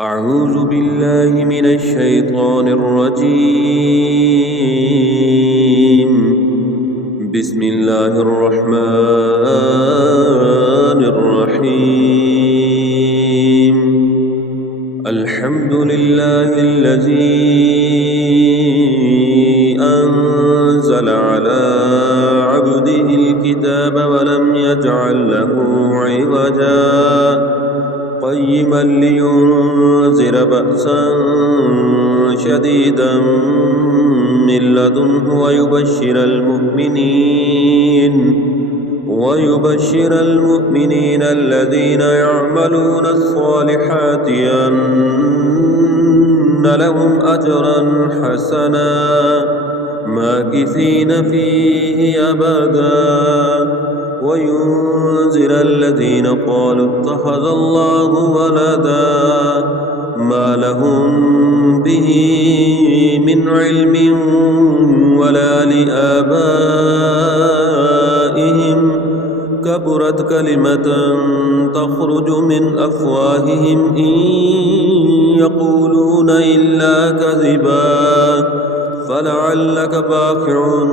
أعوذ بالله من الشيطان الرجيم. بسم الله الرحمن الرحيم. الحمد لله الذي أنزل على عبده الكتاب ولم يجعل له عوجا قيما لينذر بأسا شديدا من لدنه ويبشر المؤمنين الذين يعملون الصالحات أن لهم أجرا حسنا ماكثين فيه أبدا وينذر الذين قالوا اتخذ الله ولدا ما لهم به من علم ولا لآبائهم كبرت كلمة تخرج من أفواههم إن يقولون إلا كذبا فلعلك باخع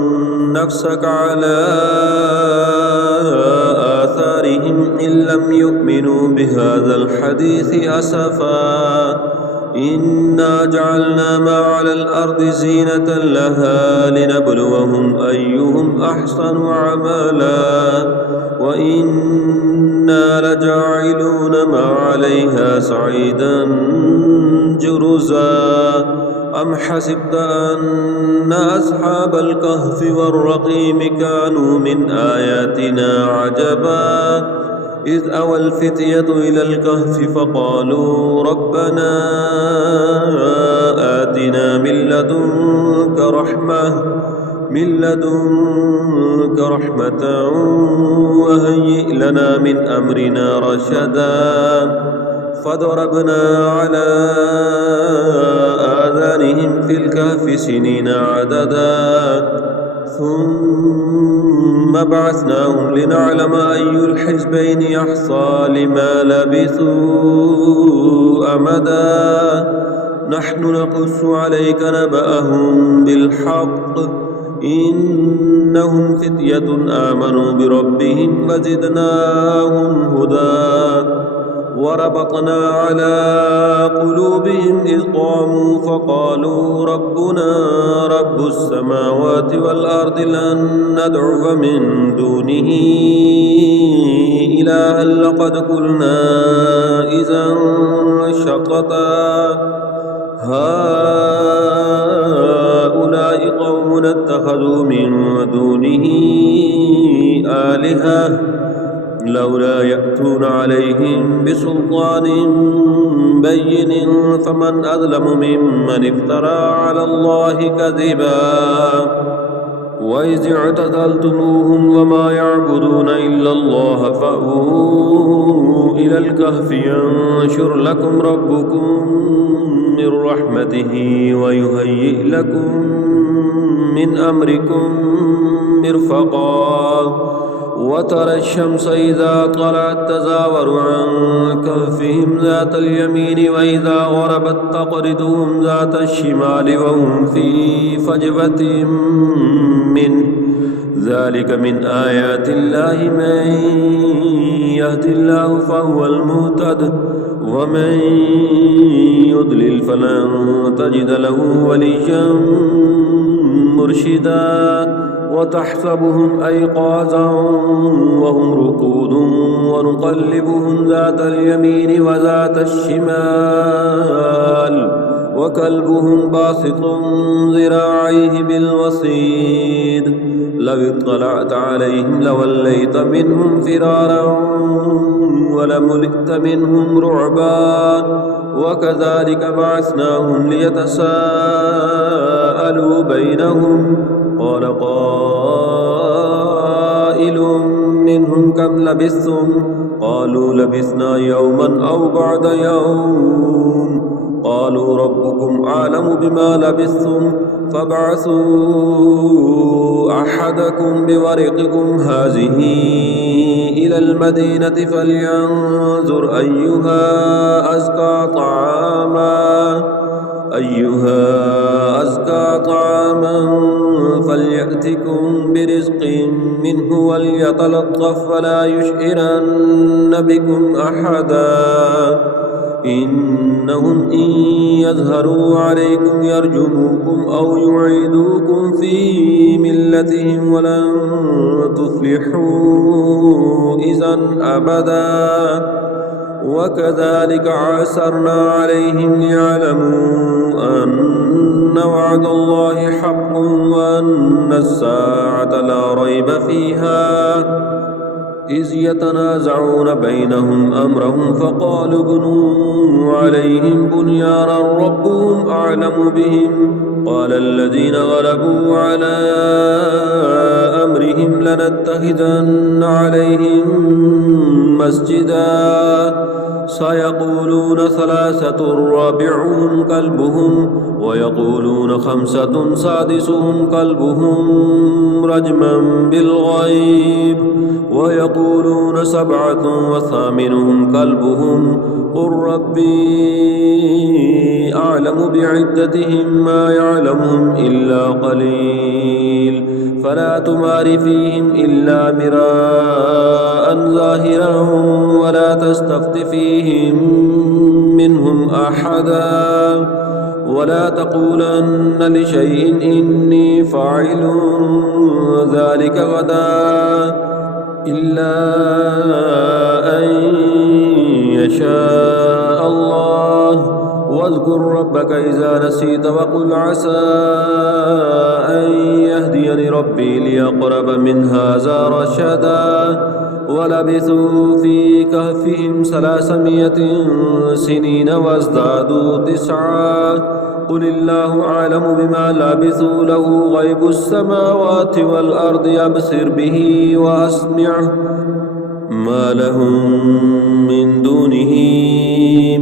نفسك على آثارهم إن لم يؤمنوا بهذا الحديث أسفا إنا جعلنا ما على الأرض زينة لها لنبلوهم أيهم أحسن عملا وإنا لجاعلون ما عليها صعيدا جرزا أم حسبت أن أصحاب الكهف والرقيم كانوا من آياتنا عجبا إذ أوى الفتية إلى الكهف فقالوا ربنا آتنا من لدنك رحمة وهيئ لنا من أمرنا رشدا فضربنا على آذانهم في الكهف سنين عددا ثم بعثناهم لنعلم أي الحزبين يحصى لما لبثوا أمدا نحن نقص عليك نبأهم بالحق إنهم فتية آمنوا بربهم وزدناهم هدى وربطنا على قلوبهم إذ قاموا فقالوا ربنا رب السماوات والأرض لن ندعو من دونه إلها لقد قلنا إذا شططا هؤلاء قوم اتخذوا من دونه آلهة لولا يأتون عليهم بسلطان بين فمن أظلم ممن افترى على الله كذبا وإذ اعتزلتموهم وما يعبدون إلا الله فأووا إلى الكهف ينشر لكم ربكم من رحمته ويهيئ لكم من أمركم مرفقا وترى الشمس إذا طلعت تزاور عن كهفهم ذات اليمين وإذا غربت تقرضهم ذات الشمال وهم في فجوة منه ذلك من آيات الله من يهد الله فهو المهتد ومن يضلل فلن تجد له وليا مرشدا وتحسبهم أيقاظا وهم رقود ونقلبهم ذات اليمين وذات الشمال وكلبهم باسط ذراعيه بالوصيد لو اطلعت عليهم لوليت منهم فرارا ولملئت منهم رعبا وكذلك بعثناهم ليتساءلوا بينهم قال قائل منهم كم لبثتم قالوا لبثنا يوما أو بعد يوم قالوا ربكم أعلم بما لبثتم فابعثوا أحدكم بورقكم هذه إلى المدينة فلينظر أيها أزكى طعاما أيها أزكى طعاما فليأتكم برزق منه وليتلطف ولا يشعرن بكم أحدا إنهم إن يظهروا عليكم يرجموكم أو يعيدوكم في ملتهم ولن تفلحوا إذا أبدا وكذلك عسرنا عليهم ليعلموا أن وعد الله حق وأن الساعة لا ريب فيها إذ يتنازعون بينهم أمرهم فقالوا ابنوا عليهم بنيانا ربهم أعلم بهم قال الذين غلبوا على أمرهم لنتخذن عليهم مسجدا سيقولون ثلاثة رابعهم كلبهم ويقولون خمسة سادسهم كلبهم رجما بالغيب ويقولون سبعة وثامنهم كلبهم قل ربي أعلم بعدتهم ما يعلمهم إلا قليل فلا تمار فيهم إلا مراء ظاهرا ولا تستفت فيهم منهم أحدا ولا تقولن لشيء إني فاعل ذلك غدا إلا أن يشاء الله واذكر ربك إذا نسيت وقل عسى أن يهديني ربي لأقرب من هذا رشدا ولبثوا في كهفهم 300 سنين وازدادوا 9 قل الله أعلم بما لبثوا له غيب السماوات والأرض يبصر به وأسمعه ما لهم من دونه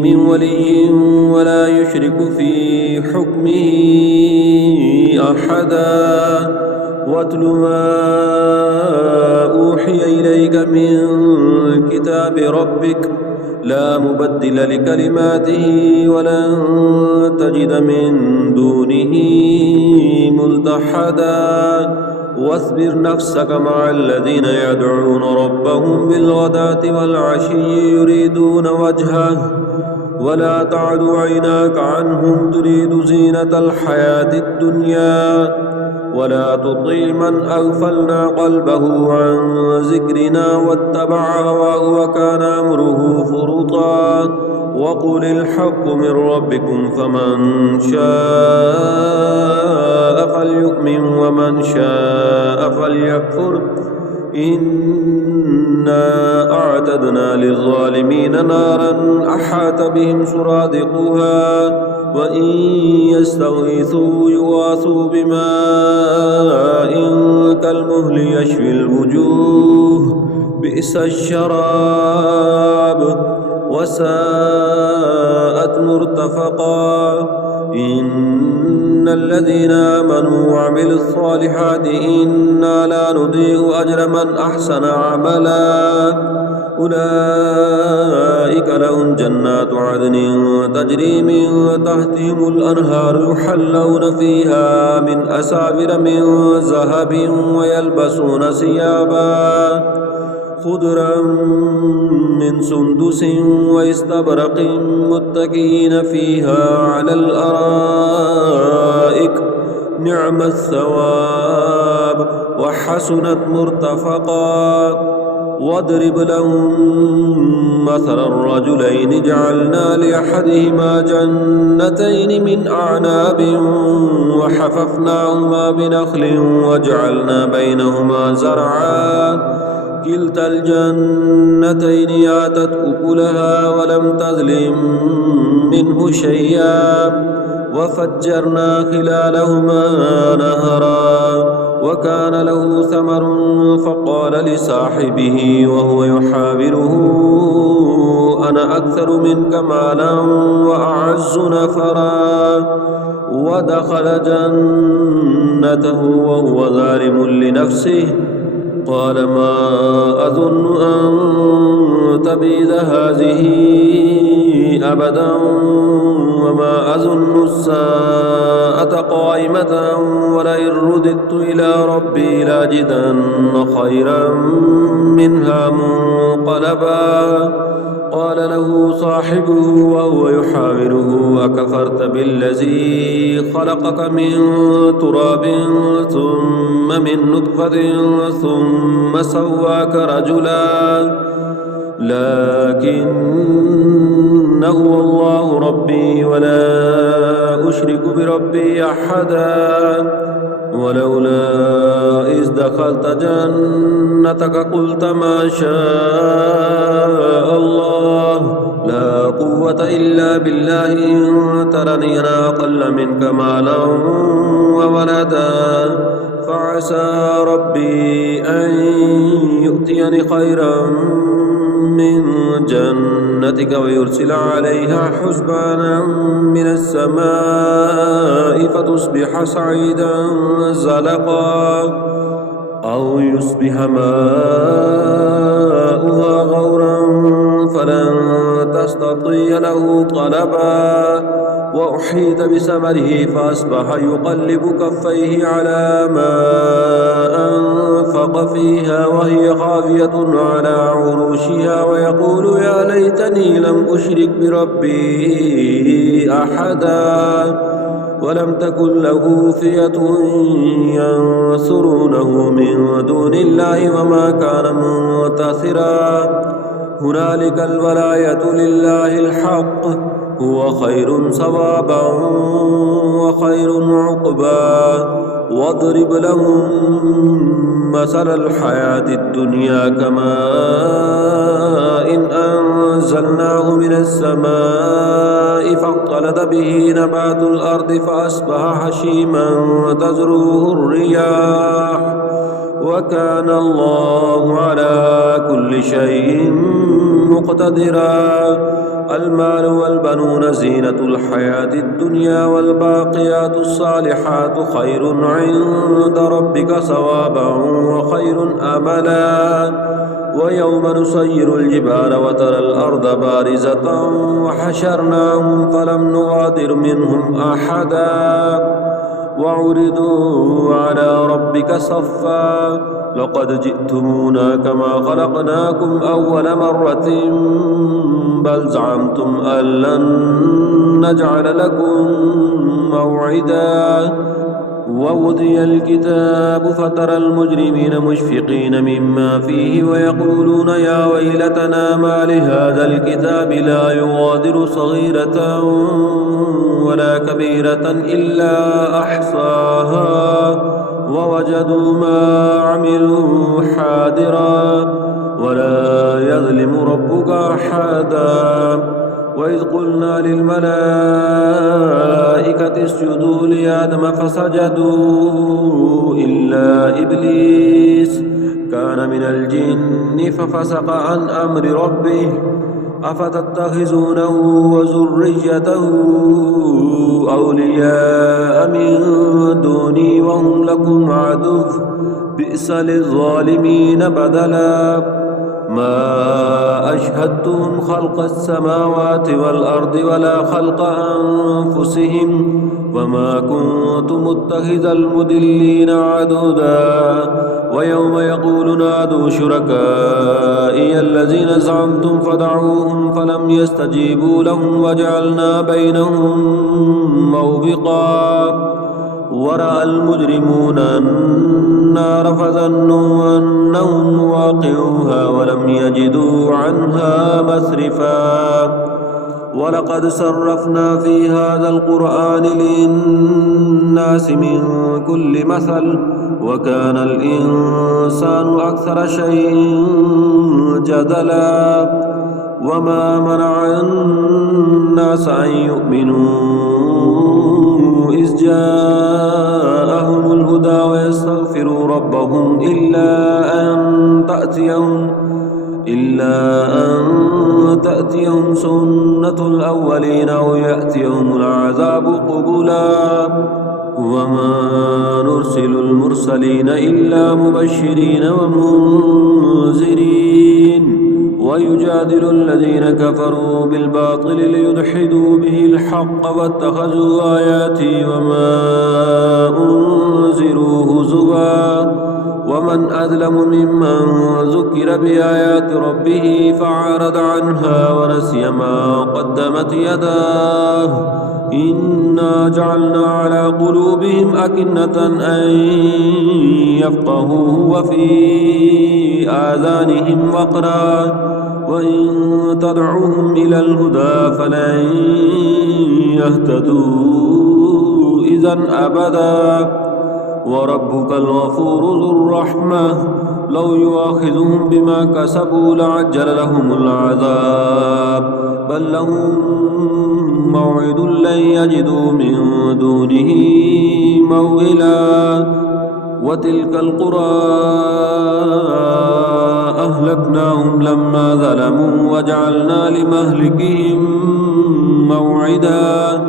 من ولي ولا يشرك في حكمه أحدا واتل ما أوحي إليك من كتاب ربك لا مبدل لكلماته ولن تجد من دونه ملتحدا واصبر نفسك مع الذين يدعون ربهم بالغداة والعشي يريدون وجهه ولا تعد عيناك عنهم تريد زينة الحياة الدنيا ولا تطع من أغفلنا قلبه عن ذكرنا واتبع هواه وكان أمره فرطا وقل الحق من ربكم فمن شاء فليؤمن ومن شاء فليكفر إنا أعتدنا للظالمين نارا أحاط بهم سرادقها وإن يستغيثوا يغاثوا بماء كالمهل يشوي الوجوه بئس الشراب وساءت مرتفقا إن الذين آمنوا وعملوا الصالحات إنا لا نضيع أجر من أحسن عملا أولئك لهم جنات عدن تجري من تحتهم الأنهار يحلون فيها من أساور من ذهب ويلبسون ثيابا خضرا من سندس واستبرق متكئين فيها على الأرائك نعم الثواب وحسنت مرتفقا واضرب لهم مثل الرجلين جعلنا لأحدهما جنتين من أعناب وحففناهما بنخل وجعلنا بينهما زرعا كلتا الجنتين آتت أكلها ولم تظلم منه شيئا وفجرنا خلالهما نهرا وكان له ثمر فقال لصاحبه وهو يحاوره أنا أكثر منك مالا وأعز نفرا ودخل جنته وهو ظالم لنفسه قال ما أظن أن تبيد هذه أبدا وما أظن الساعة قائمة ولئن رددت إلى ربي لأجدن خيرا منها منقلبا قال له صاحبه وهو يحاوره أكفرت بالذي خلقك من تراب ثم من نطفة ثم سواك رجلا لكنه الله ربي ولا أشرك بربي أحدا ولولا إذ دخلت جنتك قلت ما شاء الله لا قوة إلا بالله إن ترني أنا أقل منك مالا وولدا فعسى ربي أن يؤتيني خيرا من جنتك ويرسل عليها حسبانا من السماء فتصبح صعيدا زلقا أو يصبح ماؤها غورا فلن تستطيع له طلبا وأحيط بثمره فأصبح يقلب كفيه على ما أنفق فيها وهي خاوية على عروشها ويقول يا ليتني لم أشرك بربي أحدا ولم تكن له فئة ينصرونه من دون الله وما كان منتصرا هنالك الولاية لله الحق هو خير ثوابا وخير عقبا واضرب لهم مثل الحياة الدنيا كماء إن أنزلناه من السماء فاختلط به نبات الأرض فأصبح هشيما تذروه الرياح وكان الله على كل شيء مقتدرا المال والبنون زينة الحياة الدنيا والباقيات الصالحات خير عند ربك ثوابا وخير أملا ويوم نسير الجبال وترى الأرض بارزة وحشرناهم فلم نغادر منهم أحدا وعرضوا على ربك صفا لقد جئتمونا كما خلقناكم أول مرة بل زعمتم أن لن نجعل لكم موعدا ووضي الكتاب فترى المجرمين مشفقين مما فيه ويقولون يا ويلتنا ما لهذا الكتاب لا يغادر صغيرة ولا كبيرة إلا أحصاها ووجدوا ما عملوا حاضرا ولا يظلم ربك أحدا وإذ قلنا للملائكة اسجدوا لآدم فسجدوا إلا إبليس كان من الجن ففسق عن أمر ربه أفتتخذونه وذريته أولياء من دوني وهم لكم عدو بئس للظالمين بدلا ما أشهدتهم خلق السماوات والأرض ولا خلق أنفسهم وما كنت متخذ المضلين عضدا ويوم يقول نادوا شركائي الذين زعمتم فدعوهم فلم يستجيبوا لهم وجعلنا بينهم موبقا ورأى المجرمون النار فظنوا أنهم واقعوها ولم يجدوا عنها مصرفا ولقد صرفنا في هذا القرآن للناس من كل مثل وكان الإنسان أكثر شيء جدلا وما منع الناس أن يؤمنوا إذ جاءهم الهدى ويستغفروا ربهم إلا أن تأتيهم سنة الأولين أو يأتيهم العذاب قبلا وما نرسل المرسلين إلا مبشرين ومنذرين ويجادل الذين كفروا بالباطل ليدحدوا به الحق واتخذوا آياتي وما أنذروا هزوا ومن أظلم ممن ذكر بآيات ربه فأعرض عنها ونسي ما قدمت يداه إنا جعلنا على قلوبهم أكنة أن يفقهوه وفي آذانهم وقرا وإن تدعوهم إلى الهدى فلن يهتدوا إذا أبدا وربك الغفور ذو الرحمة لو يؤاخذهم بما كسبوا لعجل لهم العذاب بل لهم موعد لن يجدوا من دونه موئلا وتلك القرى أهلكناهم لما ظلموا وجعلنا لمهلكهم موعدا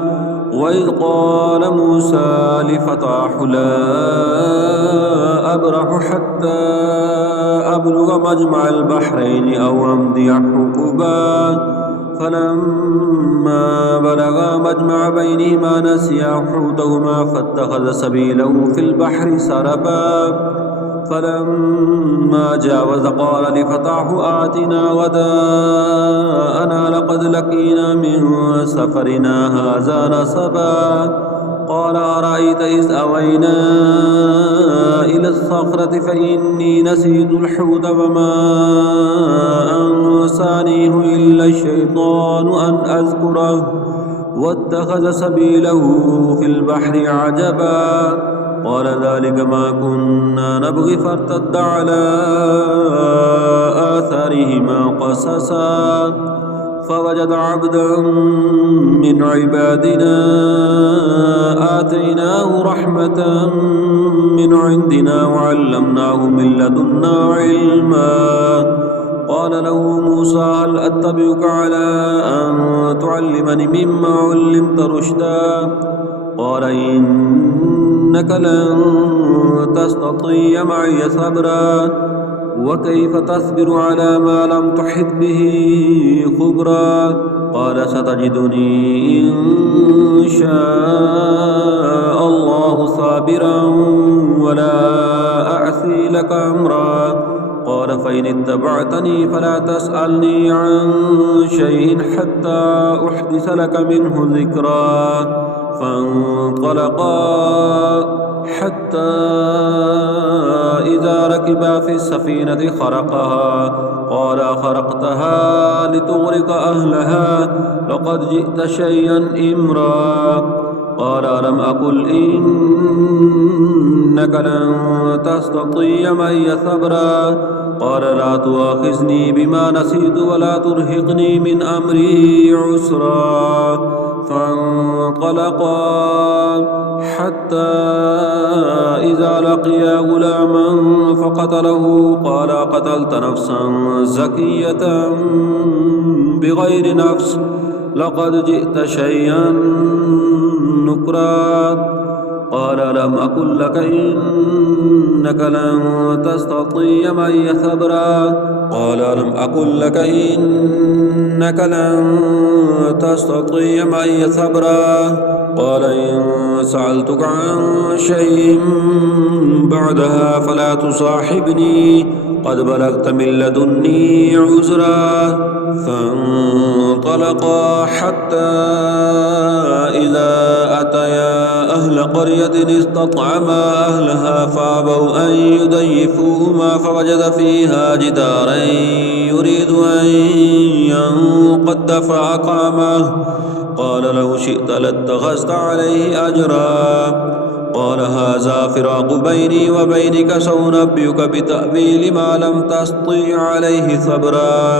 وإذ قال موسى لفتاه لا أبرح حتى أبلغ مجمع البحرين أو أمضي حقبا فلما بلغا مجمع بينهما نسيا حوتهما فاتخذ سبيله في البحر سربا فلما جاوز قال لفتاه آتنا غداءنا لقد لقينا من سفرنا هذا نصبا قال أرأيت إذ أوينا إلى الصخرة فإني نسيت الحوت وما أنسانيه إلا الشيطان أن أذكره واتخذ سبيله في البحر عجبا قال ذلك ما كنا نبغي فارتد على آثارهما قصصا فوجد عبدا من عبادنا آتيناه رحمة من عندنا وعلمناه من لدنا علما قال له موسى هل أتبعك على أن تعلمني مما علمت رشدا قال إنك لن تستطيع معي صبرا وكيف تصبر على ما لم تحط به خبرا قال ستجدني إن شاء الله صابرا ولا أعصي لك أمرا قال فإن اتبعتني فلا تسألني عن شيء حتى أحدث لك منه ذكرا فانطلقا حتى إذا ركبا في السفينة خرقها قال خرقتها لتغرق أهلها لقد جئت شيئا إمرا قال ألم أقل إنك لن تستطيع معي صبرا قال لا تؤاخذني بما نسيت ولا ترهقني من أمري عسرا فانطلقا حتى إذا لقيا غلاما فقتله قال قتلت نفسا زكية بغير نفس لقد جئت شيئا نكرا قال لم أقل لك إنك لن تستطيع معي صبرا قال لم أقل لك إنك لن تستطيع معي صبرا قال إن سألتك عن شيء بعدها فلا تصاحبني قد بلغت من لدني عذرا فانطلقا حتى إذا أتيا أهل قرية استطعما أهلها فأبوا أن يضيفوهما فوجد فيها جدارا يريد أن ينقض فأقامه قال لو شئت لاتخذت عليه أجرا قال هذا فراق بيني وبينك سأنبئك بتأويل ما لم تستطع عليه صبرا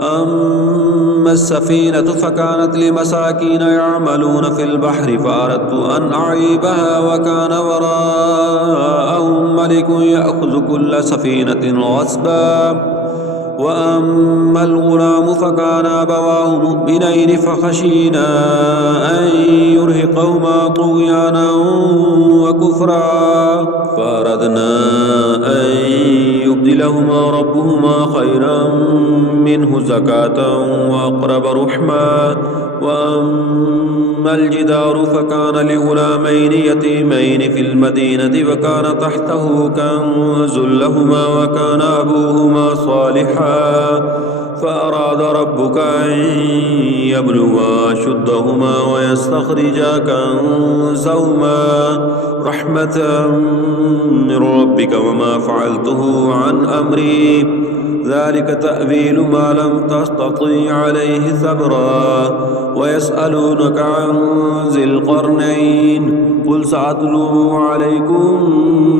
أما السفينة فكانت لمساكين يعملون في البحر فأردت أن أعيبها وكان وراءهم ملك يأخذ كل سفينة غصبا وأما الغلام فكان أبواه مؤمنين فخشينا أن يرهقهما طغيانا وكفرا فأردنا أن ليبدلهما ربهما خيرا منه زكاة وأقرب رحما. وأما الجدار فكان لغلامين يتيمين في المدينة وكان تحته كنز لهما وكان أبوهما صالحا فأراد ربك أن يبلغا أشدهما ويستخرجا كنزهما رحمة من ربك وما فعلته عن أمري ذلك تأويل ما لم تستطيع عليه صبرا. ويسألونك عن ذي القرنين قل سأتلو عليكم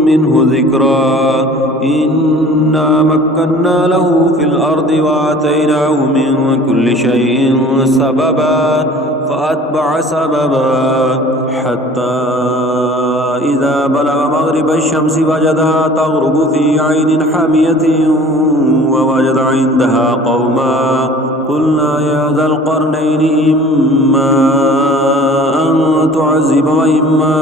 منه ذكرا إنا مكنا له في الأرض وآتيناه من كل شيء سببا فأتبع سببا حتى إذا بلغ مغرب الشمس وجدها تغرب في عين حامية ووجد عندها قوما قلنا يا ذا القرنين إما أن تعذب وإما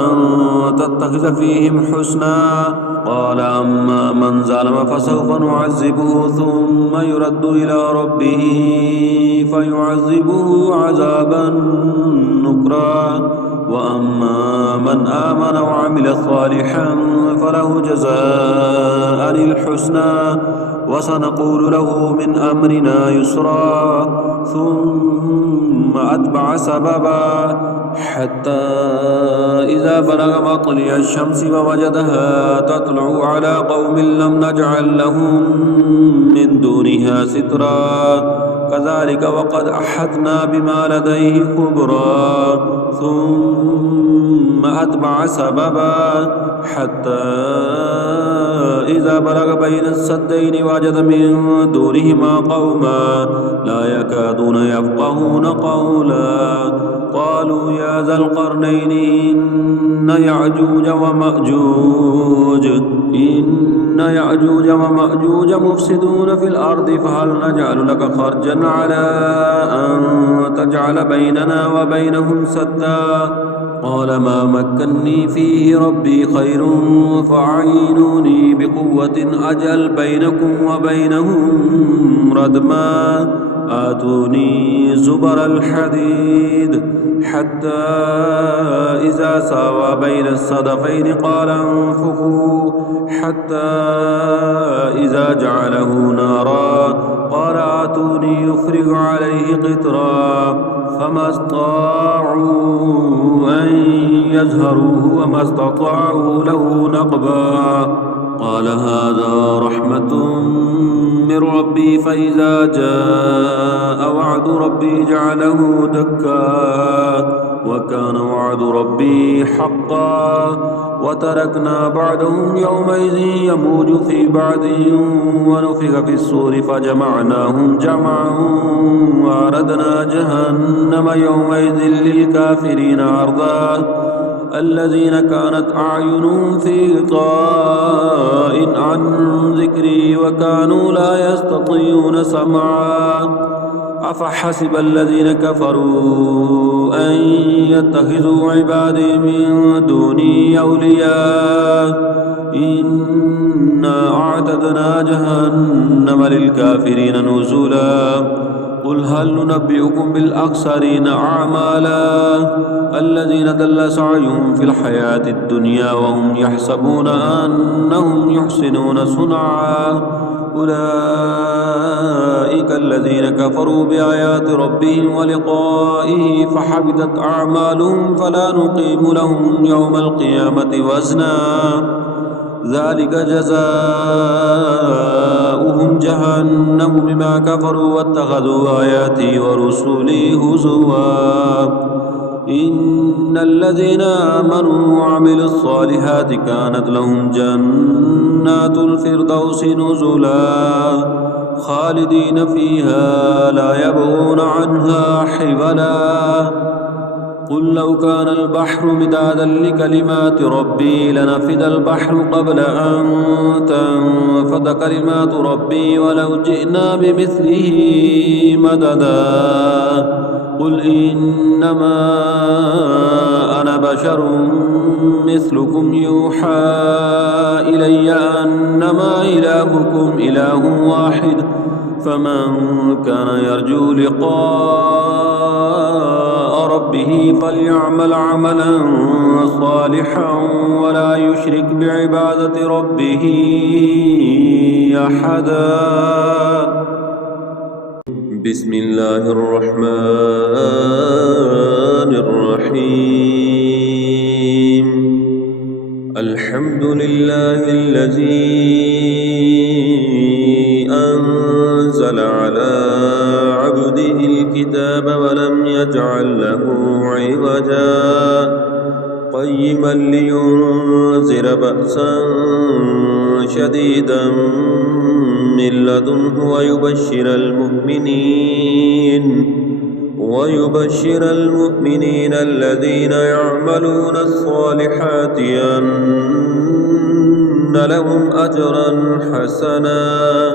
أن تتخذ فيهم حسنا قال أما من ظلم فسوف نعذبه ثم يرد إلى ربه فيعذبه عذابا نكرا وأما من آمن وعمل صالحا فله جزاء الحسنى وسنقول له من أمرنا يسرا ثم أتبع سببا حتى إذا بلغ مطلع الشمس ووجدها تطلع على قوم لم نجعل لهم من دونها سترا كذلك وقد أحطنا بما لديه خبرا ثم أتبع سببا حتى إذا بلغ بين السدين وجد من دونهما قوما لا يكادون يفقهون قولا قالوا يا ذا القرنين إن يأجوج ومأجوج مفسدون في الأرض فهل نجعل لك خرجا على أن تجعل بيننا وبينهم سدا قال ما مكني فيه ربي خير فأعينوني بقوة أجعل بينكم وبينهم ردما آتوني زبر الحديد حتى إذا ساوى بين الصدفين قال انفخوا حتى إذا جعله نارا قال آتوني يفرغ عليه قطرا فما استطاعوا أن يزهروه وما استطاعوا له نقبا قال هذا رحمة من ربي فإذا جاء وعد ربي جعله دكا وكان وعد ربي حقا وتركنا بعدهم يومئذ يموج في بعدهم ونفخ في الصور فجمعناهم جمعا وأعرضنا جهنم يومئذ للكافرين عرضا الذين كانت أعينهم في غطاء عن ذكري وكانوا لا يستطيعون سمعا أفحسب الذين كفروا أن يتخذوا عبادي من دوني أولياء إنا أعتدنا جهنم للكافرين نزلا قل هل ننبئكم بالأخسرين أعمالا الذين ضل سعيهم في الحياة الدنيا وهم يحسبون أنهم يحسنون صنعا أولئك الذين كفروا بآيات ربهم ولقائه فحبطت أعمالهم فلا نقيم لهم يوم القيامة وزنا ذلك جزاؤهم جهنم بما كفروا واتخذوا آياتي ورسلي هزوا إن الذين آمنوا وعملوا الصالحات كانت لهم جنات الفردوس نزلا خالدين فيها لا يبغون عنها حولا قل لو كان البحر مدادا لكلمات ربي لنفد البحر قبل أن تنفد كلمات ربي ولو جئنا بمثله مددا قل إنما أنا بشر مثلكم يوحى إلي أنما إلهكم إله واحد فمن كان يرجو لقاء ربه فليعمل عملا صالحا ولا يشرك بعبادة ربه أحدا. بسم الله الرحمن الرحيم. الحمد لله الذي أنزل على عبده الكتاب ولم يجعل له عوجا قيما لينذر بأسا شديدا من لدنه ويبشر المؤمنين الذين يعملون الصالحات أن لهم أجرا حسنا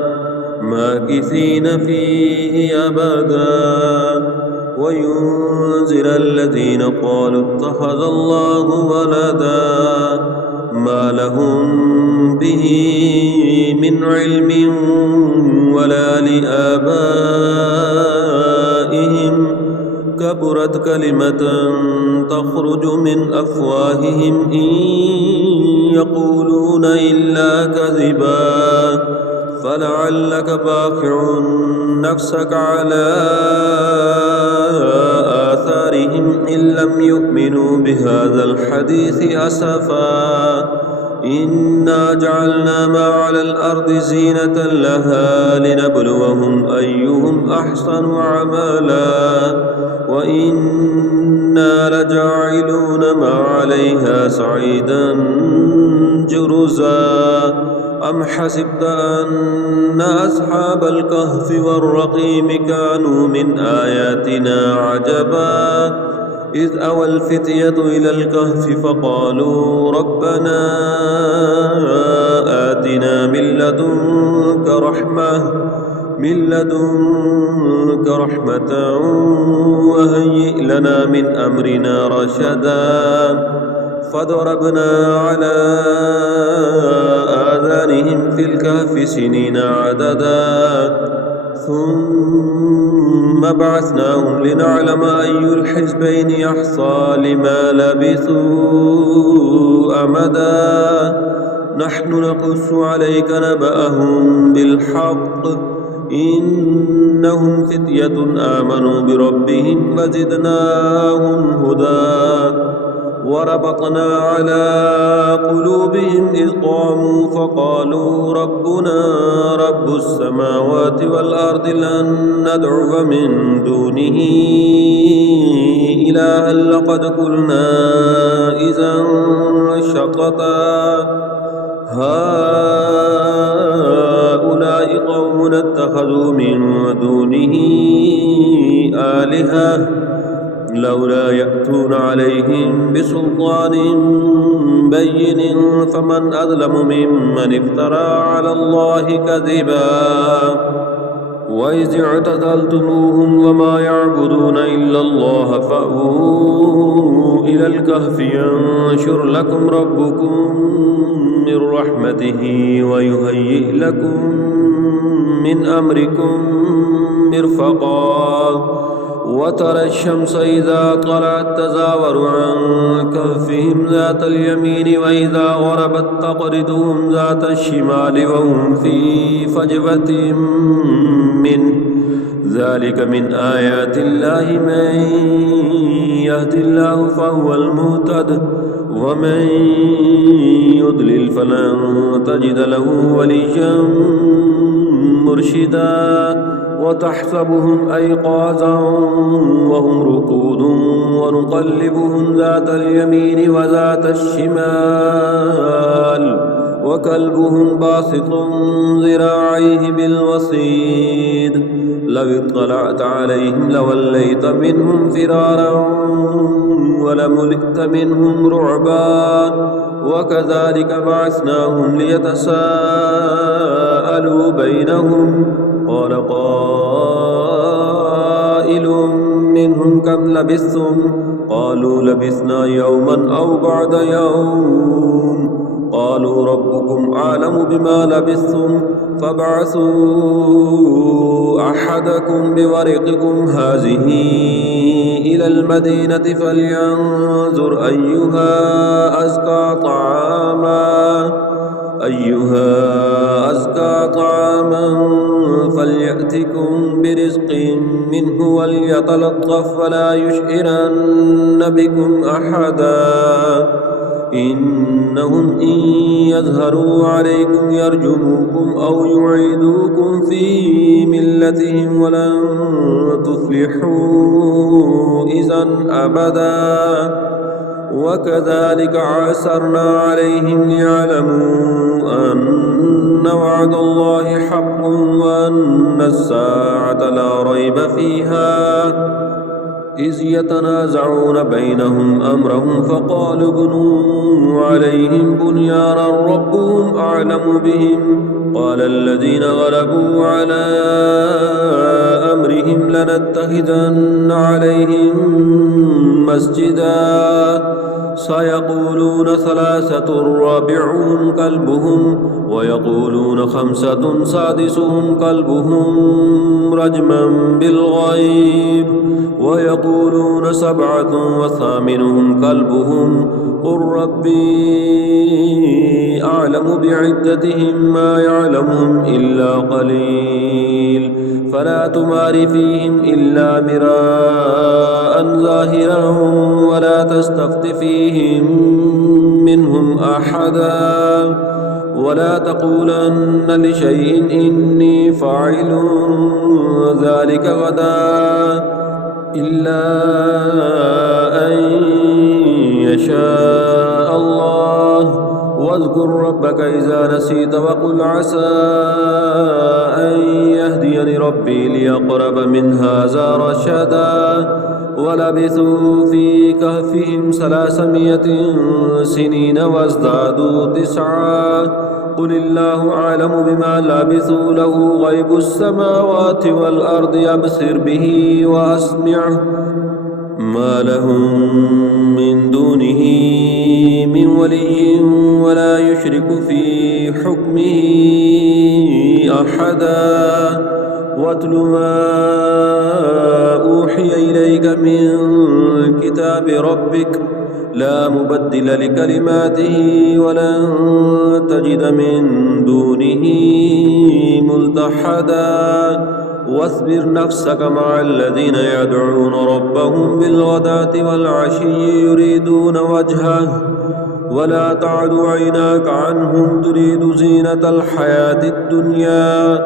ماكثين فيه أبدا وينذر الذين قالوا اتخذ الله ولدا ما لهم به من علم ولا لآبائهم كبرت كلمة تخرج من أفواههم إن يقولون إلا كذبا فلعلك باخع نفسك على آثارهم إن لم يؤمنوا بهذا الحديث أسفا إنا جعلنا ما على الأرض زينة لها لنبلوهم أيهم أحسن عملا وإنا لجاعلون ما عليها صعيدا جرزا أم حسبت أن أصحاب الكهف والرقيم كانوا من آياتنا عجبا إذ أوى الفتية إلى الكهف فقالوا ربنا آتنا من لدنك رحمة وهيئ لنا من أمرنا رشدا فضربنا على آذانهم في الكهف سنين عددا ثم بعثناهم لنعلم أي الحزبين يحصى لما لبثوا أمدا نحن نقص عليك نبأهم بالحق إنهم فتية آمنوا بربهم فزدناهم هدى وربطنا على قلوبهم إذ قاموا فقالوا ربنا رب السماوات والأرض لن ندعو من دونه إلها لقد قلنا إذا شططا هؤلاء قوم اتخذوا من دونه آلهة لولا يأتون عليهم بسلطان بين فمن أظلم ممن افترى على الله كذبا وإذ اعتزلتموهم وما يعبدون إلا الله فأووا إلى الكهف ينشر لكم ربكم من رحمته ويهيئ لكم من أمركم مرفقا وترى الشمس إذا طلعت تزاور عن كهفهم ذات اليمين وإذا غربت تقرضهم ذات الشمال وهم في فجوة منه ذلك من آيات الله من يهد الله فهو المهتد ومن يضلل فلن تجد له وليا مرشدا وتحسبهم أيقاظا وهم رقود ونقلبهم ذات اليمين وذات الشمال وكلبهم باسط ذراعيه بالوصيد لو اطلعت عليهم لوليت منهم فرارا ولملئت منهم رعبا وكذلك بعثناهم ليتساءلوا بينهم قال قائل منهم كم لبثتم قالوا لبثنا يوما أو بعد يوم قالوا ربكم أعلم بما لبثتم فابعثوا أحدكم بورقكم هذه إلى المدينة فلينظر أيها أزكى طعاما فليأتكم برزق منه وليتلطف ولا يشعرن بكم أحدا إنهم إن يظهروا عليكم يرجموكم أو يعيدوكم في ملتهم ولن تفلحوا إذا أبدا وكذلك عسرنا عليهم ليعلموا أن وعد الله حق وأن الساعة لا ريب فيها إذ يتنازعون بينهم أمرهم فقالوا ابنوا عليهم بنيانا ربهم أعلم بهم قال الذين غلبوا على أمرهم لنتخذن عليهم مسجدا سيقولون ثلاثة رابعهم كلبهم ويقولون خمسة سادسهم كلبهم رجما بالغيب ويقولون سبعة وثامنهم كلبهم قل ربي أعلم بعدتهم ما يعلمهم إلا قليل فلا تمار فيهم إلا مراء ظاهرا ولا تستفت فيهم منهم أحدا ولا تقولن لشيء إني فاعل ذلك غدا إلا أن يشاء الله واذكر ربك إذا نسيت وقل عسى أن يهديني ربي ليقرب من هذا رشدا ولبثوا في كهفهم 300 سنين وازدادوا 9 قل الله أعلم بما لبثوا له غيب السماوات والأرض يبصر به وأسمعه ما لهم من دونه من ولي ولا يشرك في حكمه أحدا واتل ما أوحي إليك من كتاب ربك لا مبدل لكلماته ولن تجد من دونه ملتحدا واصبر نفسك مع الذين يدعون ربهم بالغداة والعشي يريدون وجهه ولا تعد عيناك عنهم تريد زينة الحياة الدنيا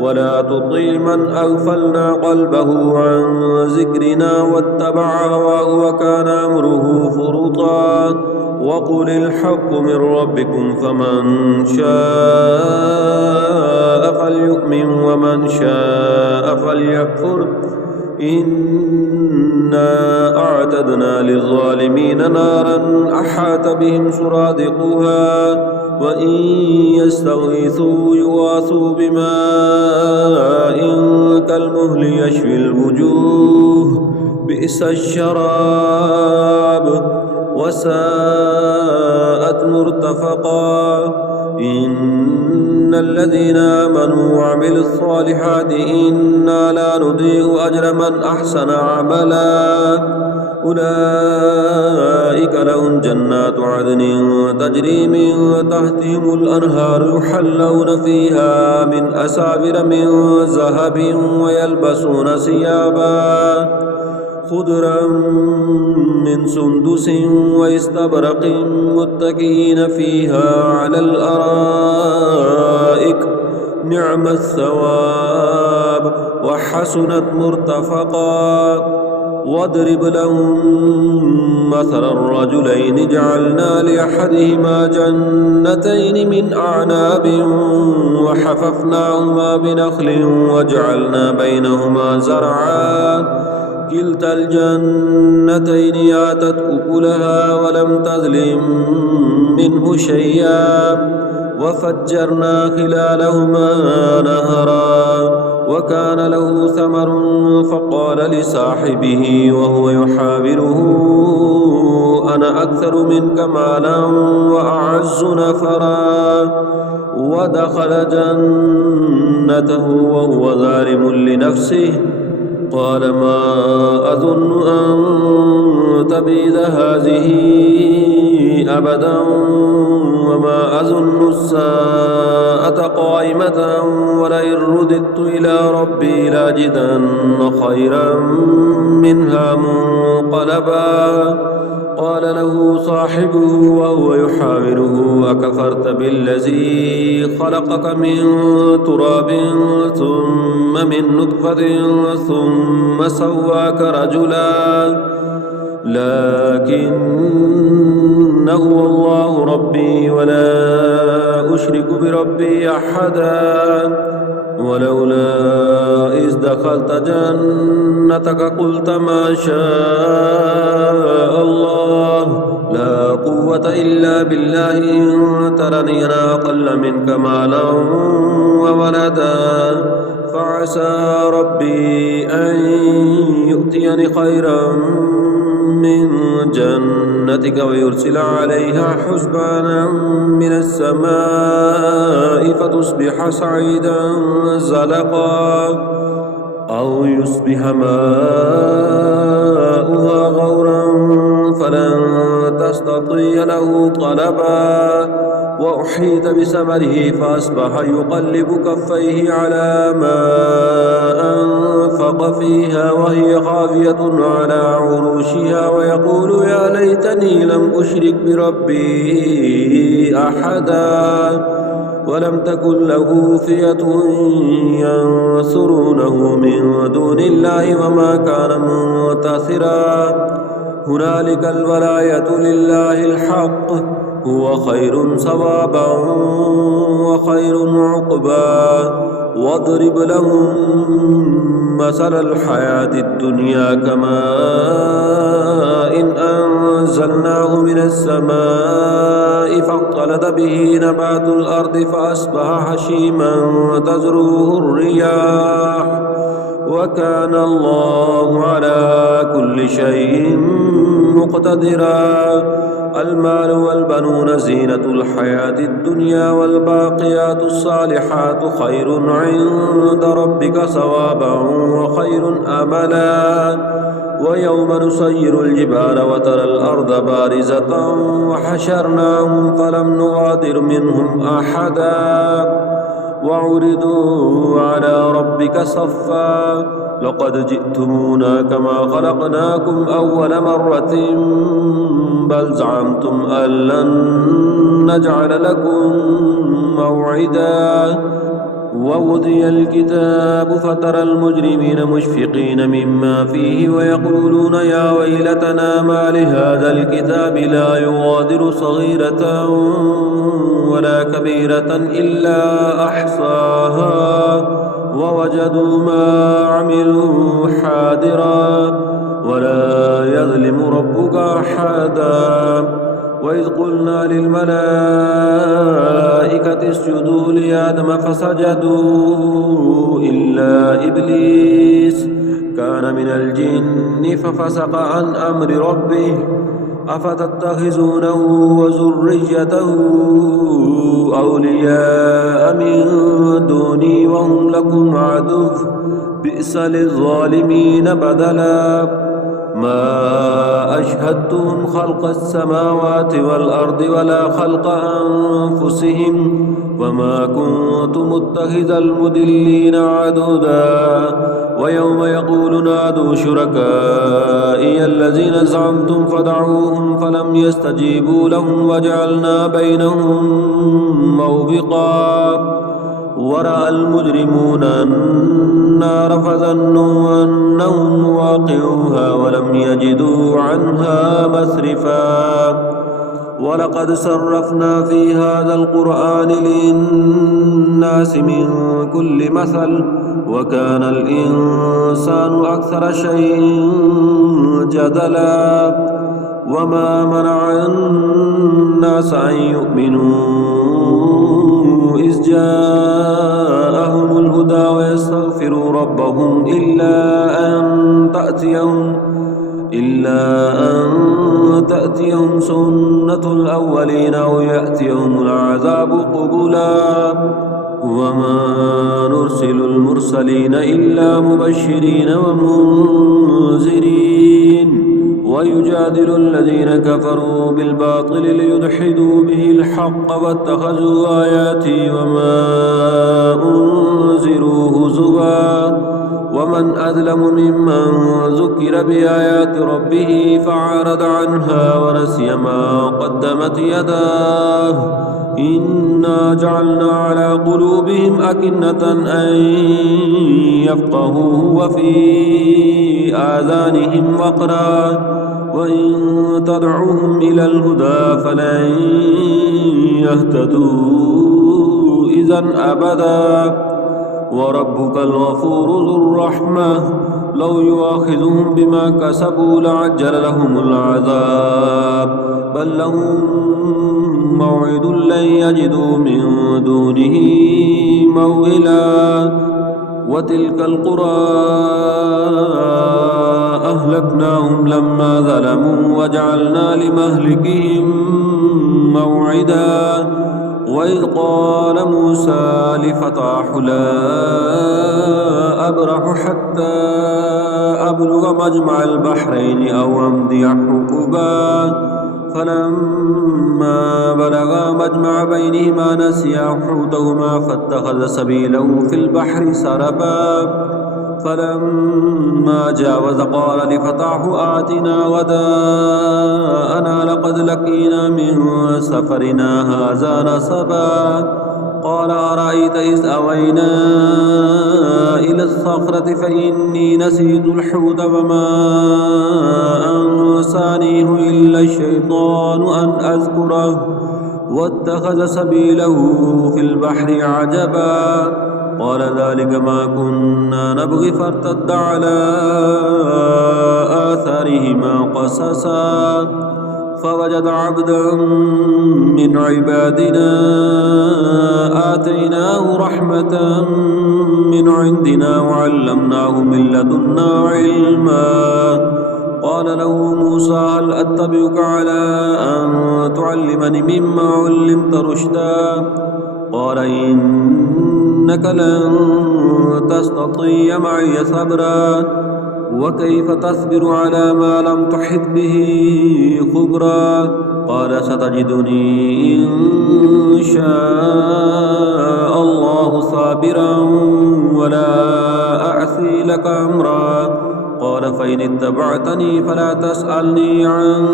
ولا تطع من أغفلنا قلبه عن ذكرنا واتبع هواه وكان أمره فرطا وقل الحق من ربكم فمن شاء فليؤمن ومن شاء فليكفر إنا أعتدنا للظالمين نارا أحاط بهم سرادقها وإن يستغيثوا يغاثوا بماء كالمهل يشوي الوجوه بئس الشراب وساءت مرتفقا إن الذين آمنوا وعملوا الصالحات إنا لا نضيع أجر من أحسن عملا أولئك لهم جنات عدن تجري من تحتهم الأنهار يحلون فيها من أساور من ذهب ويلبسون ثيابا خضرا من سندس واستبرق متكئين فيها على الأرائك نعم الثواب وحسنت مرتفقا واضرب لهم مثل الرجلين جعلنا لأحدهما جنتين من أعناب وحففناهما بنخل وجعلنا بينهما زرعا كلتا الجنتين آتت أكلها ولم تظلم منه شيئا وفجرنا خلالهما نهرا وكان له ثمر فقال لصاحبه وهو يحاوره أنا أكثر منك مالا وأعز نفرا ودخل جنته وهو ظالم لنفسه قال ما أظن أن تبيد هذه أبدا وما أظن الساعة قائمة ولئن رددت إلى ربي لأجدن خيرا منها منقلبا قال له صاحبه وهو يحاوره أكفرت بالذي خلقك من تراب ثم من نطفة ثم سواك رجلا لكن هو الله ربي ولا أشرك بربي أحدا ولولا إذ دخلت جنتك قلت ما شاء الله لا قوة إلا بالله إن ترني أنا أقل منك مالا وولدا فعسى ربي أن يؤتيني خيرا من جنتك ويرسل عليها حسبانا من السماء فتصبح سعيدا زلقا أو يصبح ماؤها غورا فلن تستطيع له طلبا وأحيط بثمره فأصبح يقلب كفيه على ما أنفق فيها وهي خاوية على عروشها ويقول يا ليتني لم أشرك بربي أحدا ولم تكن له فئة ينصرونه من دون الله وما كان منتصرا هنالك الولاية لله الحق هو خير ثوابا وخير عقبا واضرب لهم مثل الحياة الدنيا كماء إن أنزلناه من السماء فاختلط به نبات الأرض فأصبح هشيما تذروه الرياح وكان الله على كل شيء مقتدرا المال والبنون زينة الحياة الدنيا والباقيات الصالحات خير عند ربك ثوابا وخير أملا ويوم نسير الجبال وترى الأرض بارزة وحشرناهم فلم نغادر منهم أحدا وعرضوا على ربك صفا لقد جئتمونا كما خلقناكم أول مرة بل زعمتم أن لن نجعل لكم موعدا ووضي الكتاب فترى المجرمين مشفقين مما فيه ويقولون يا ويلتنا ما لهذا الكتاب لا يغادر صغيرة ولا كبيرة إلا أحصاها ووجدوا ما عملوا حاضرا ولا يظلم ربك أحدا وإذ قلنا للملائكة اسجدوا لآدم فسجدوا إلا إبليس كان من الجن ففسق عن أمر ربه أفتتخذونه وذريته أولياء من دوني وهم لكم عدو بئس للظالمين بدلا ما أشهدتهم خلق السماوات والأرض ولا خلق أنفسهم وما كنت متخذ المضلين عضدا ويوم يقول نادوا شركائي الذين زعمتم فدعوهم فلم يستجيبوا لهم وجعلنا بينهم موبقا ورأى المجرمون النار فظنوا أنهم واقعوها ولم يجدوا عنها مصرفا ولقد صرفنا في هذا القرآن للناس من كل مثل وكان الإنسان أكثر شيء جدلا وما منع الناس أن يؤمنوا إذ جاءهم الهدى ويستغفروا ربهم إلا أن تأتيهم سنة الأولين أو يأتيهم العذاب قبلا وما نرسل المرسلين إلا مبشرين ومنذرين ويجادل الذين كفروا بالباطل ليدحدوا به الحق واتخذوا آياتي وما أنذروا هزوا ومن أظلم ممن ذكر بآيات ربه فأعرض عنها ونسي ما قدمت يداه إنا جعلنا على قلوبهم أكنة أن يفقهوه وفي آذانهم وقرا وإن تدعوهم إلى الهدى فلن يهتدوا إذا أبدا وربك الغفور ذو الرحمة لو يؤاخذهم بما كسبوا لعجل لهم العذاب بل لهم موعد لن يجدوا من دونه موئلا وتلك القرى أهلكناهم لما ظلموا وجعلنا لمهلكهم موعدا وإذ قال موسى لفتاه لا أبرح حتى أبلغ مجمع البحرين أو أمضي حقبا فلما بلغا مجمع بينهما نسيا حوتهما فاتخذ سبيله في البحر سربا فلما جاوز قال لفتاه آتنا غداءنا لقد لقينا من سفرنا هذا نصبا قال أرأيت إذ أوينا إلى الصخرة فإني نسيت الحوت وما أنسانيه إلا الشيطان أن أذكره واتخذ سبيله في البحر عجبا قال ذلك ما كنا نبغي فارتد على آثارهما قصصا فوجد عبدا من عبادنا آتيناه رحمة من عندنا وعلمناه من لدنا علما قال له موسى هل أتبعك على أن تعلمني مما علمت رشدا قال إنك لن تستطيع معي صبرا وكيف تصبر على ما لم تحط به خبرا قال ستجدني إن شاء الله صابرا ولا أعصي لك أمرا قال فإن اتبعتني فلا تسألني عن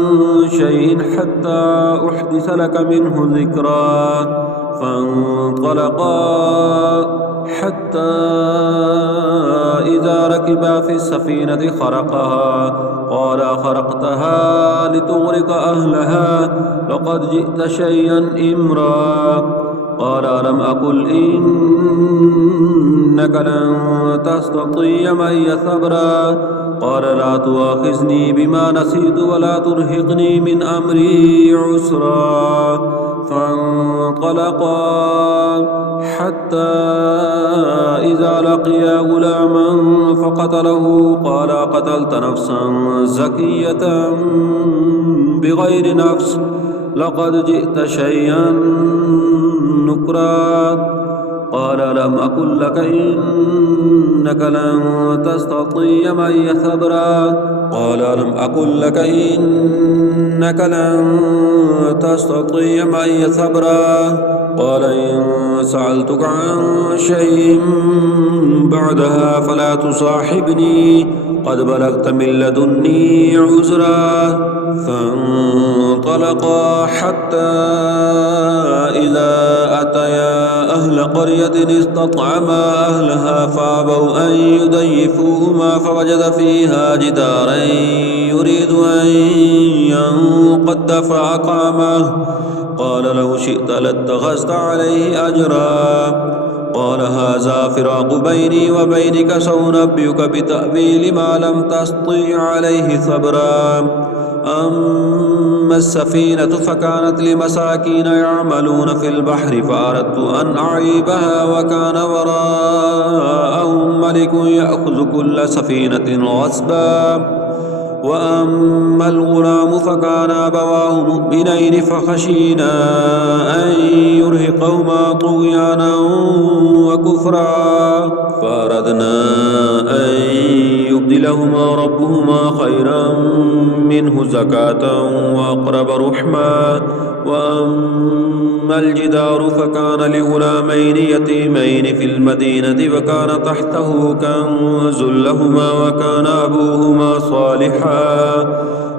شيء حتى أحدث لك منه ذكرا فانطلقا حتى إذا ركبا في السفينة خرقها قال خرقتها لتغرق أهلها لقد جئت شيئا إمرا قال ألم أقل إنك لن تستطيع معي صبرا قال لا تؤاخذني بما نسيت ولا ترهقني من أمري عسرا فانطلقا حتى إذا لقيا غلاما فقتله قال قتلت نفسا زكية بغير نفس لقد جئت شيئا نكرا قال لم أقل لك إنك لن تستطيع معي صبرا قال لم أقل لك إنك لن تستطيع معي صبرا قال إن سألتك عن شيء بعدها فلا تصاحبني قد بلغت من لدني عذرا فانطلقا حتى إذا أتيا أهل قرية استطعما أهلها فأبوا أن يضيفوهما فوجد فيها جدارا يريد أن ينقض فأقامه قال لو شئت لاتخذت عليه أجرا قال هذا فراق بيني وبينك سأنبئك بتأويل ما لم تستطع عليه صبرا أما أما السفينة فكانت لمساكين يعملون في البحر فأردت أن أعيبها وكان وراءهم ملك يأخذ كل سفينة غصبا. وأما الغلام فكان أبواه مؤمنين فخشينا أن يرهقهما طغيانا وكفرا فأردنا أن يبدلهما ربهما خيرا منه زكاة وأقرب رحما. وأما الجدار فكان لغلامين يتيمين في المدينة وكان تحته كنز لهما وكان أبوهما صالحا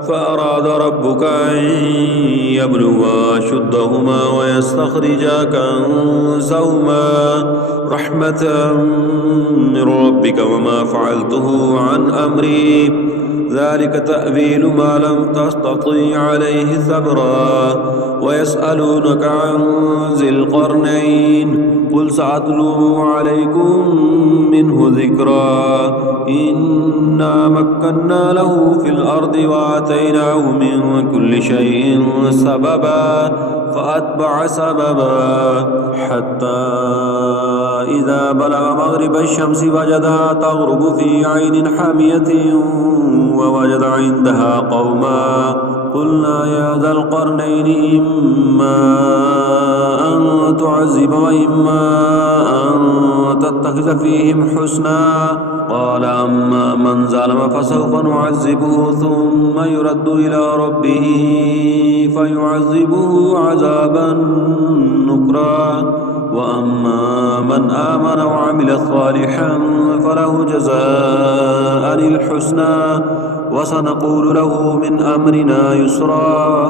فأراد ربك أن يبلغا أشدهما ويستخرجا كنزهما رحمة من ربك وما فعلته عن أمري ذلك تأويل ما لم تستطيع عليه صبرا. ويسألونك عن ذي القرنين قل سأتلو عليكم منه ذكرا إنا مكنا له في الأرض وآتيناه من كل شيء سببا فأتبع سببا حتى إذا بلغ مغرب الشمس وجدها تغرب في عين حامية ووجد عندها قوما قلنا يا ذا القرنين إما أن تعذب وإما أن تتخذ فيهم حسنا قال أما من ظلم فسوف نعذبه ثم يرد إلى ربه فيعذبه عذابا نكرا. وأما من آمن وعمل صالحا فله جزاء الحسنى وسنقول له من أمرنا يسرا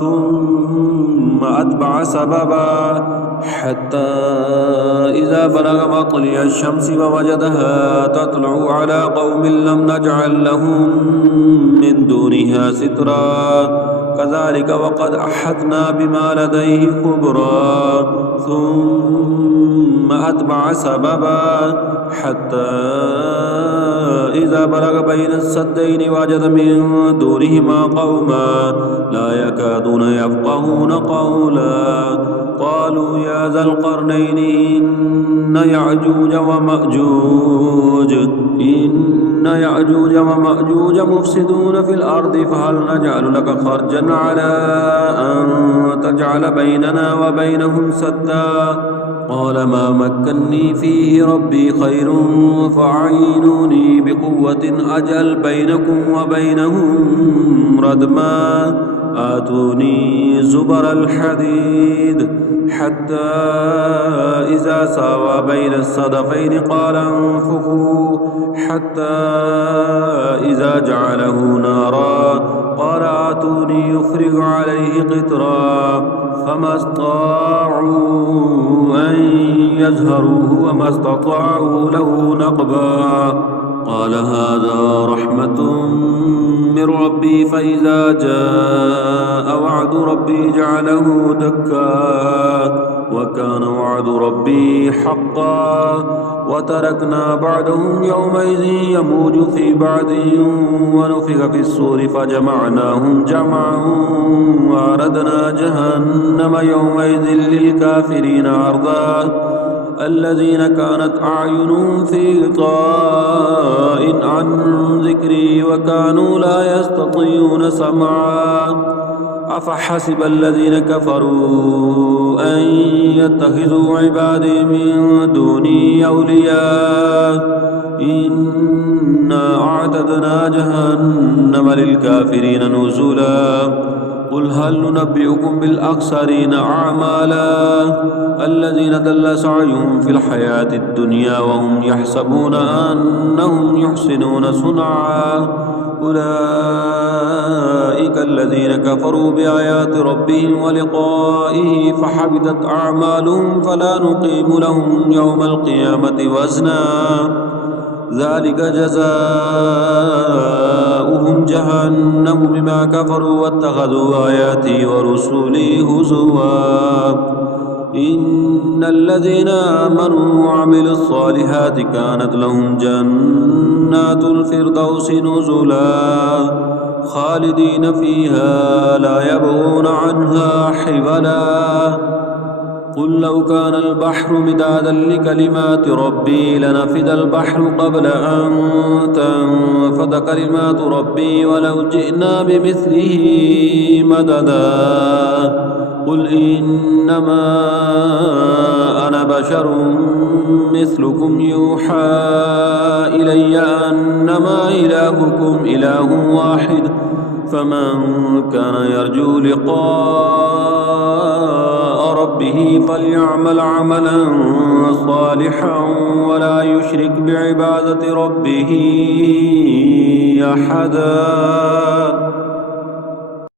ثم أتبع سببا حتى إذا بلغ مطلع الشمس ووجدها تطلع على قوم لم نجعل لهم من دونها سترا كذلك وقد أحطنا بما لديه خبرا ثم أتبع سببا حتى إذا بلغ بين السدين وجد من دونهما قوما لا يكادون يفقهون قولا قالوا يا ذا القرنين إن يأجوج ومأجوج مفسدون في الأرض فهل نجعل لك خرجا على أن تجعل بيننا وبينهم سدا قال ما مكني فيه ربي خير فأعينوني بقوة أجعل بينكم وبينهم ردما آتوني زبر الحديد حتى إذا ساوى بين الصدفين قال انفخوا حتى إذا جعله نارا قال آتوني يفرغ عليه قطرا فما استطاعوا أن يزهروه وما استطاعوا له نقبا قال هذا رحمة من ربي فإذا جاء وعد ربي جعله دكا وكان وعد ربي حقا وتركنا بعدهم يومئذ يموج في بعد ونفخ في الصور فجمعناهم جمعا وأردنا جهنم يومئذ للكافرين عرضا الذين كانت أعينهم في غطاء عن ذكري وكانوا لا يستطيعون سمعا أفحسب الذين كفروا أن يتخذوا عبادي من دوني أولياء إنا أعتدنا جهنم للكافرين نزلا قل هل ننبئكم بالأخسرين أعمالا الذين ضل سعيهم في الحياة الدنيا وهم يحسبون أنهم يحسنون صنعا أولئك الذين كفروا بآيات ربهم ولقائه فحبطت أعمالهم فلا نقيم لهم يوم القيامة وزنا ذلك جزاؤهم جهنم بما كفروا واتخذوا آياتي ورسلي هزوا إن الذين آمنوا وعملوا الصالحات كانت لهم جنات الفردوس نزلا خالدين فيها لا يبغون عنها حولا قل لو كان البحر مدادا لكلمات ربي لنفد البحر قبل أن تنفد كلمات ربي ولو جئنا بمثله مددا قل إنما أنا بشر مثلكم يوحى إلي أنما إلهكم إله واحد فمن كان يرجو لقاء ربه فليعمل عملا صالحا ولا يشرك بعبادة ربه أحدا